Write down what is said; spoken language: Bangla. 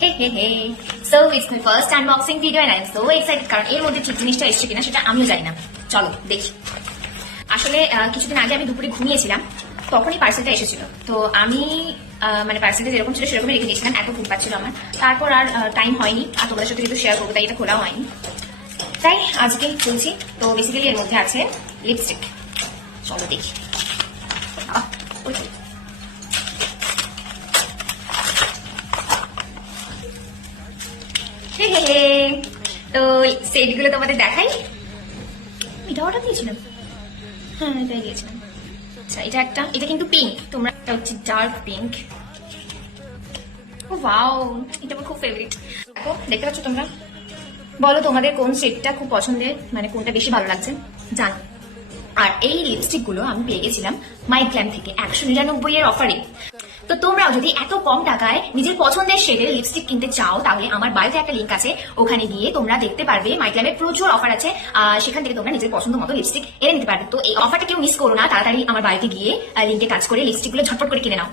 Hey hey hey. So it's my first unboxing video and I'm so excited কারণ এর মধ্যে ঠিক জিনিসটা এসেছে কিনা সেটা আমিও জানি না। চলো দেখি। আসলে কিছুদিন আগে আমি দুপুরে ঘুমিয়েছিলাম, তখনই পার্সেলটা এসেছিল। তো আমি মানে পার্সেলটা যেরকম ছিল সেরকমই রেখে দিয়েছিলাম, এত ঘুম পাচ্ছিল আমার। তারপর আর টাইম হয়নি আর তোমাদের সাথে কিন্তু শেয়ার করবো, তাই এটা খোলাও হয়নি, তাই আজকে খুলছি। তো বেসিক্যালি এর মধ্যে আছে লিপস্টিক। চলো দেখি। তো সেটগুলো তোমাদের দেখাই। এটা অর্ডার দিয়েছিলাম, হ্যাঁ এটাই দিয়েছিলাম। আচ্ছা এটা কিন্তু পিঙ্ক, তোমরা এটা হচ্ছে ডার্ক পিঙ্ক। ও ওয়াও, এটা আমার খুব ফেভারিট। দেখো, দেখতে পাচ্ছ তোমরা? বলো তোমাদের কোন শেডটা খুব পছন্দের, মানে কোনটা বেশি ভালো লাগছে জানো। আর এই লিপস্টিক গুলো আমি পেয়ে গেছিলাম মাইগ্ল্যাম থেকে 199 এর অফারে। তো তোমরাও যদি এত কম টাকায় নিজের পছন্দের শেডের লিপস্টিক কিনতে চাও, তাহলে আমার বাড়িতে একটা লিঙ্ক আছে, ওখানে গিয়ে তোমরা দেখতে পারবে মাইগ্ল্যামের প্রচুর অফার আছে। সেখান থেকে তোমরা নিজের পছন্দ মতো লিপস্টিক এনে নিতে পারবে। তো এই অফারটা কেউ মিস করো না, তাড়াতাড়ি আমার বাড়িতে গিয়ে লিঙ্কে কাজ করে লিপস্টিক গুলো ঝটপট করে কিনে নাও।